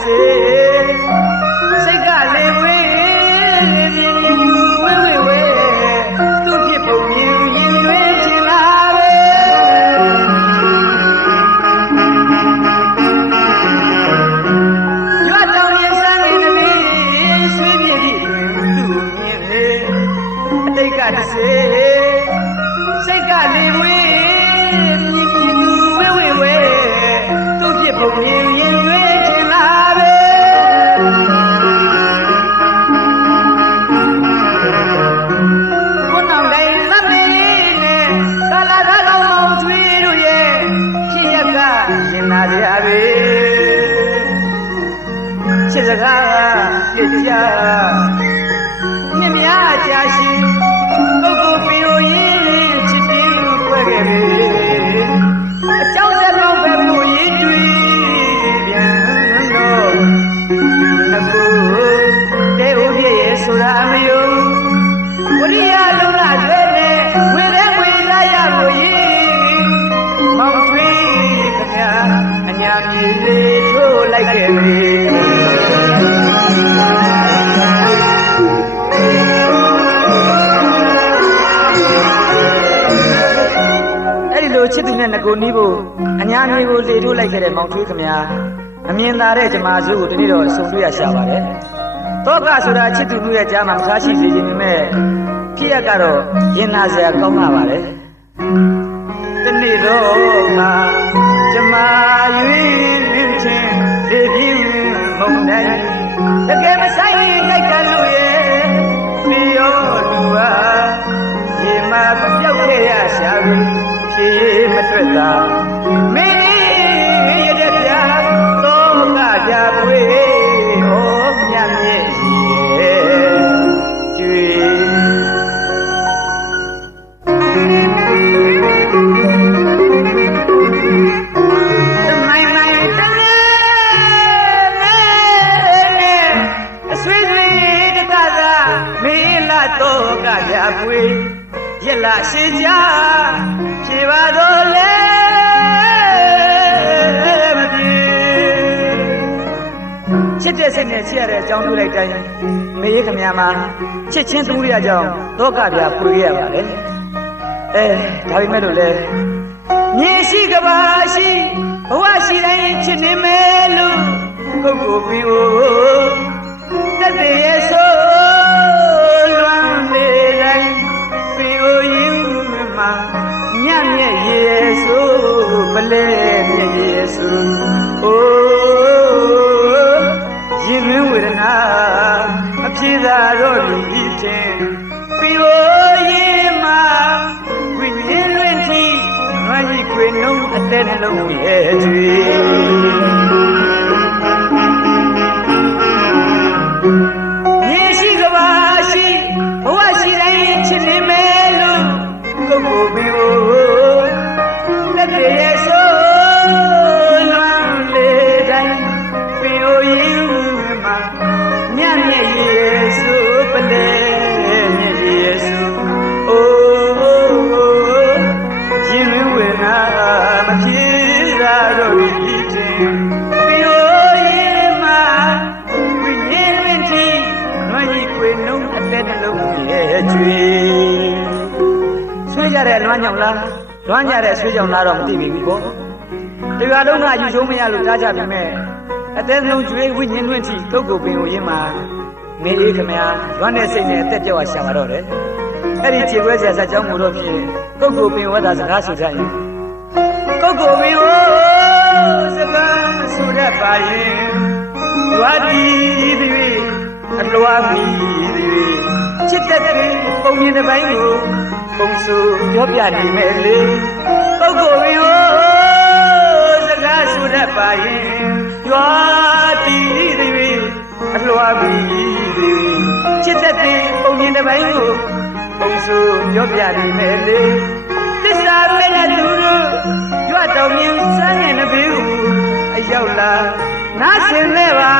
စေစိတ်ကလေဝေးမြင်မြင်လူဝဲဝဲဝဲသူဖြစ်ပုံမြင်ရင်တွင်ချင်လာပဲရွတ်တောင်ရင်စမ်းနေတယ်ဆွေးပြည့်သည့်သူမြင်လေအတိတ်ကတစ်စေ ရင်နာကြပဲချစ်စကားကလက်ကြမြင်များကြာရှိ ခဲ့ပြီအဲ့ဒီလိုချစ်သူနဲ့ငကိုနီးဖို့အညာမြေကိုလေထိုးလိုက်ခဲ့တဲ့မောင်ထွေးခမအမြင်သာတဲ့ဂျမာစုကိုဒီနေ့တော့ဆုံတွေ့ရရှာပါတယ်။တောကဆိုတာချစ်သူမျိုးရဲ့ကြားမှာမထားရှိစေခြင်းပေမဲ့ဖြစ်ရကတော့ရင်နာစရာကောင်းလာပါတယ်။ဒီနေ့တော့ငါဂျမာရွေး တိုင်းတကယ်မဆိုင်တိုက်ကလို့ရဲ့လျောလူဟာရေမပြောက်ခဲ့ရရှာပြီဖြေမတွေ့တာမင်း ရက်လာရှိကြဖြေပါတော့လေမပြေချစ်တဲ့စိတ်နဲ့ချစ်ရတဲ့အကြောင်းပြောလိုက်တိုင်းမေးခမများမှာချစ်ချင်းသူရကြောင်းတော့ကပြပွေခဲ့ရပါလေအဲဒါပေမဲ့လို့လေမြင်ရှိကဘာရှိဘဝရှိတိုင်းချစ်နေမယ်လို့ကိုကိုပြီးကိုတက် မှာညံ့ရဲ့ရဲ့ဆိုပလဲမြရဲ့ရဲ့ဆိုအိုးရင်ရင်းဝေဒနာအပြေသာတော့ဒီတင်ပြီးကိုရင်မှာဝိညာဉ်လွင်ထီနွားကြီးခွေနှုံးအသက်နှလုံးရဲ့တွေ ညံ့ရဲ့ရေဆိုပလဲမြရဲ့ရေဆိုအိုးရင်လွင်ဝေနာမပြေတာတော့ဒီတင်ပြီးတော့ရင်မှာဝိညာဉ်ဝင်တီနွားကြီးခွေနှုံးအသက်နှလုံးရဲ့ကျွေဆွေးကြတဲ့လွမ်းကြောင်လားလွမ်းကြတဲ့ဆွေးကြောင်လားတော့မသိပြီပေါ့တရားလုံးကယူချုံမရလို့တားကြပြီမဲ့အသက်နှလုံးကျွေးဝိညာဉ်ဝင်တီကုတ်ကိုပင်ကိုရင်းမှာ မင်းအေးခမများလွမ်းတဲ့စိတ်နဲ့အသက်ပြောက်ရှာပါတော့တယ်အဲ့ဒီခြေခွဲဆရာဆက်ကြောင်းကိုတော့ဖြင့်ကုတ်ကိုပင်ဝတ်တာစကားဆိုကြရင်ကုတ်ကိုပင်ဝစကားဆိုရပါရင်လွားဒီသည်အလွားမီသည်ချစ်တဲ့ပုံရင်တစ်ပိုင်းကိုပုံဆိုပြောပြနိုင်မယ်လေကုတ်ကိုပင်ဝစကားဆိုရပါရင်လွားဒီသည်အလွားမီ သည်ချစ်တဲ့ပုံရင်တစ်ပိုင်းကိုပုံစုပြောပြနေမယ်လေသစ္စာမဲ့တဲ့သူတို့ရွတ်တော်မြင်စမ်းနေမပြီးဘူးအရောက်လာနားဆင်လဲပါ